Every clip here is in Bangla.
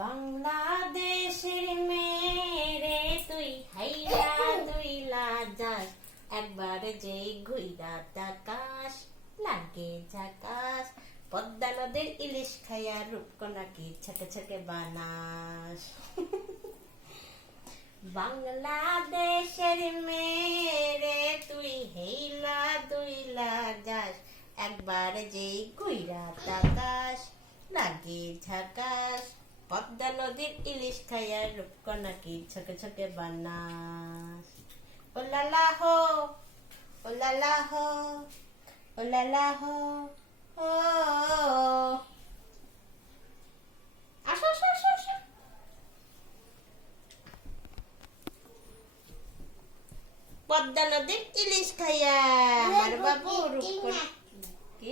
বাংলাদেশের মেরে তুই হাইলা দুইলা যাস, একবার যে ঘুইরা তাকাস লাগে ঝাকাস, পদ্মা নদীর ইলিশ খাইয়া রূপকণাকে ছকে ছকে বানাস। বাংলাদেশের মেরে তুই হেইলা দুইলা যাস, একবার যে ঘুইরা তাকাস লাগে ঝাকাস, পদ্মা নদীর ইলিশ খাইয়া রূপকণাকে ছকে ছকে বানাস। ও লালা হো, ও লালা হো, ও লালা হো, ও আসো আসো আসো আসো। পদ্মা নদীর ইলিশ খাইয়া আমার বাবু রূপকণা কি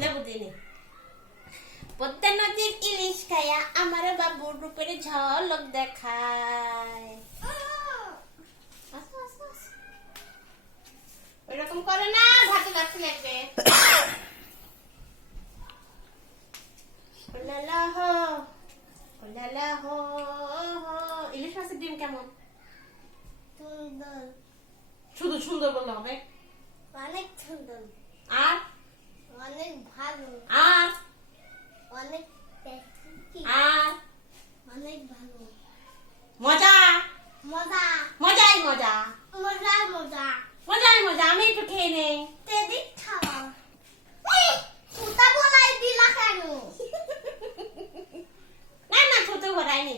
লেবু দিনি। পদ্মা নদীর ইলিশ খাইয়া আমার বাবু রূপের ঝলক দেখায়। ওইরকম করে না, ভাতে লাগতে লাগবে। ওলালা হো, ওলালা হো, ইলিশ মাছের ডিম কেমন? সুন্দর, শুধু সুন্দর বললে হবে? অনেক সুন্দর, আর অনেক ভালো, আর অনেক টেস্টি, আর অনেক ভালো, মজা মজা, মজাই মজা, মজা মজা। মজাই মজা। আমি একটু খেয়ে নেই। তেদি খাওয়া সুতা বলাই দিলা কেন? না না, ছোট ভরাইনি,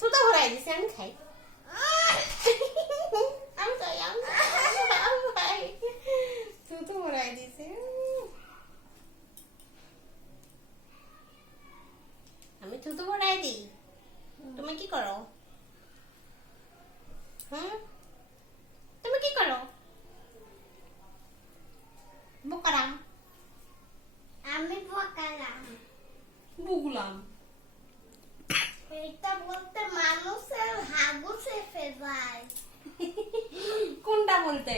ছোট ভরাই দিছে, আমি খাই। আমি খাই, আমি খাই, ছোট ভরাই দিছে। আমি ছোট ভরাই দিই, তুমি কি করো? তুমি কি করো? বোকারাম, আমি বকালাম। বুগলাম। এটা বলতে মানুষের হাগুসে ফেভায়। কোনটা বলতে?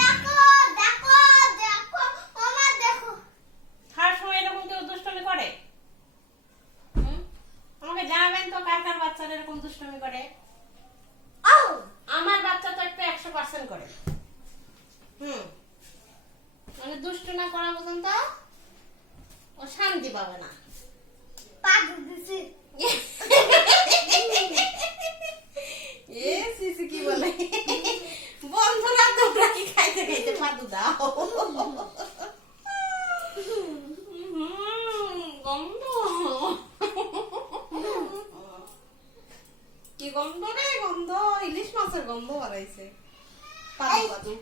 দেখো দেখো দেখো, ওমা দেখো। খাওয়ার সময় এরকম কেউ দুষ্টুমি করে? আমাকে জানাবেন তো কার কার বাচ্চারা এরকম দুষ্টুমি করে। ও আমার বাচ্চা তো একটু 100% করে। মানে দুষ্টু না করা পর্যন্ত ও শান্তি পাবে না। পাগল দিছি। এ সিসি কি বলে, বন্ধুরা তোমরা কি খাইতে খাইতে পাদু দাও? গন্ধ কি গন্ধ রে, গন্ধ ইলিশ মাছের গন্ধ বাড়াইছে। পাদু পাদু